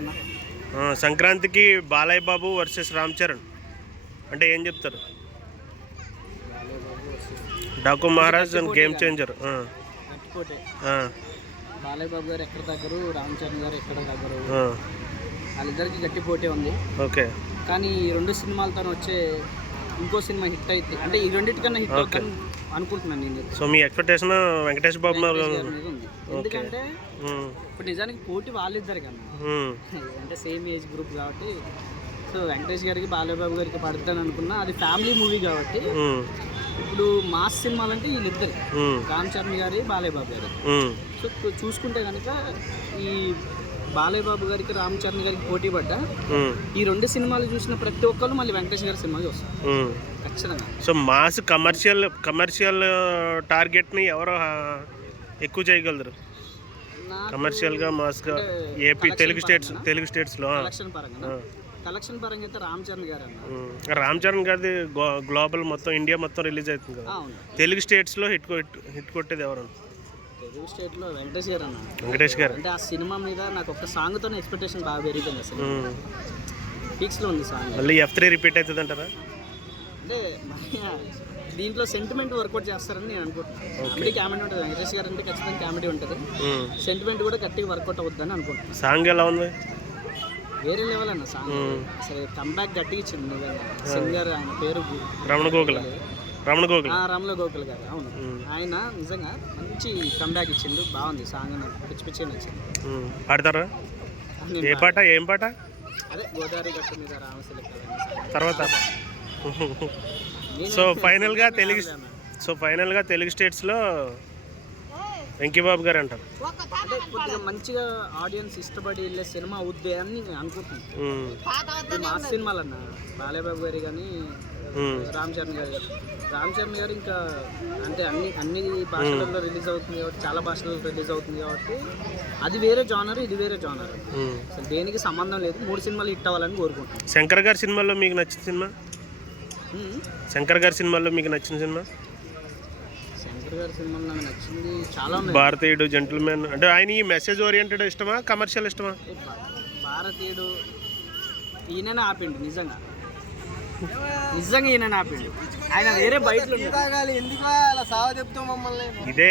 అన్న. సంక్రాంతికి బాలయ్య బాబు వర్సెస్ రామ్ చరణ్ అంటే ఏం చెప్తారు? Daaku Maharaj and game changer. Balayya Babu garu ఎక్కడ దగ్గర, రామ్ చరణ్ గారు ఎక్కడ దగ్గర, వాళ్ళిద్దరికి గట్టి పోటీ ఉంది. ఓకే, కానీ ఈ రెండు సినిమాలతో వచ్చే ఇంకో సినిమా హిట్ అయితే, అంటే ఈ రెండింటికన్నా హిట్ అవుతుంది అనుకుంటున్నాను నేను. సో మీ ఎక్స్పెక్టేషన్ వెంకటేష్ బాబు మీద ఉంది. ఎందుకంటే ఇప్పుడు నిజానికి పోటీ వాళ్ళిద్దరు కన్నా, అంటే సేమ్ ఏజ్ గ్రూప్ కాబట్టి. సో వెంకటేష్ గారికి బాలయ్య బాబు గారికి పడుతుందని అనుకున్నా. అది ఫ్యామిలీ మూవీ కాబట్టి ఇప్పుడు మాస్ సినిమాలు అంటే వీళ్ళిద్దరు, రామ్ చరణ్ గారి, బాలయ్య బాబు గారి. సో చూసుకుంటే కనుక ఈ బాలయ్య బాబు గారికి, రామ్ చరణ్ గారికి పోటీ పడ్డా ఈ రెండు సినిమాలు చూసిన ప్రతి ఒక్కరు మళ్ళీ వెంకటేష్ గారి సినిమా చూస్తారు ఖచ్చితంగా. సో మాస్ కమర్షియల్ టార్గెట్ని ఎవరో ఎక్కువ చేయగలరు కమర్షియల్గా, మాస్గా? ఏపీ తెలుగు స్టేట్స్లో కలెక్షన్ పరంగా అయితే రామ్ చరణ్ గారు అన్న. రామ్ చరణ్ గారిది గ్లోబల్ మొత్తం ఇండియా మొత్తం రిలీజ్ అవుతుంది కదా. తెలుగు స్టేట్స్లో హిట్ కొట్టేది ఎవరు? తెలుగు స్టేట్లో వెంకటేష్ గారు అన్న. వెంకటేష్ గారు అంటే ఆ సినిమా మీద నాకు ఒక సాంగ్తో ఎక్స్పెక్టేషన్ బాగా పెరిగింది. అసలు పీక్స్లో ఉంది సాంగ్. మళ్ళీ F3 రిపీట్ అవుతుంది అంటారా? అంటే దీంట్లో సెంటిమెంట్ వర్కౌట్ చేస్తారని నేను అనుకుంటున్నాను. కామెడీ ఉంటుంది, వెంకటేష్ గారు అంటే ఖచ్చితంగా కామెడీ ఉంటుంది, సెంటిమెంట్ కూడా గట్టిగా వర్కౌట్ అవుతుందని అనుకుంటున్నాను. సాంగ్ ఎలా ఉంది? వేరే లెవెల్ అన్న సాంగ్. అసలు కంబ్యాక్ గట్టిగా ఇచ్చింది నిజంగా. సింగర్ ఆయన పేరు రమణ గోకుల్ గారు. అవును, ఆయన నిజంగా మంచి కంబ్యాక్ ఇచ్చిండు. బాగుంది సాంగ్, పిచ్చి పిచ్చి నచ్చింది. పాడతారా? ఏం పాట? అదే గోదావరి గట్టు మీద రామశిల తర్వాత. సో ఫైనల్గా తెలుగు స్టేట్స్లో వెంకీబాబు గారు అంటారు. అంటే కొద్దిగా మంచిగా ఆడియన్స్ ఇష్టపడి వెళ్ళే సినిమా అవుద్ది అని నేను అనుకుంటున్నాను. మా సినిమాలు అన్న బాలయ్య బాబు గారి కానీ, రామ్ చరణ్ గారు ఇంకా అంటే అన్ని భాషలలో రిలీజ్ అవుతుంది కాబట్టి, చాలా భాషలలో రిలీజ్ అవుతుంది కాబట్టి అది వేరే జానర్, ఇది వేరే జానర్. అసలు దేనికి సంబంధం లేదు. 3 సినిమాలు హిట్ అవ్వాలని కోరుకుంటున్నాను. శంకర్ గారి సినిమాలో మీకు నచ్చిన సినిమా? శంకర్ గారి సినిమాలో మీకు నచ్చిన సినిమా? శంకర్ గారి సినిమాలో నాకు నచ్చింది చాలా. భారతీయుడు, జెంటిల్మెన్. అంటే ఆయన ఈ మెసేజ్ ఓరియంటెడ్ ఇష్టమా, కమర్షియల్ ఇష్టమా? భారతీయుడు ఈయన ఆపిండు నిజంగా ఈయన ఆపిండు. ఆయన వేరే బయట ఎందుకు అలా సావ చెప్తాం మమ్మల్ని. ఇదే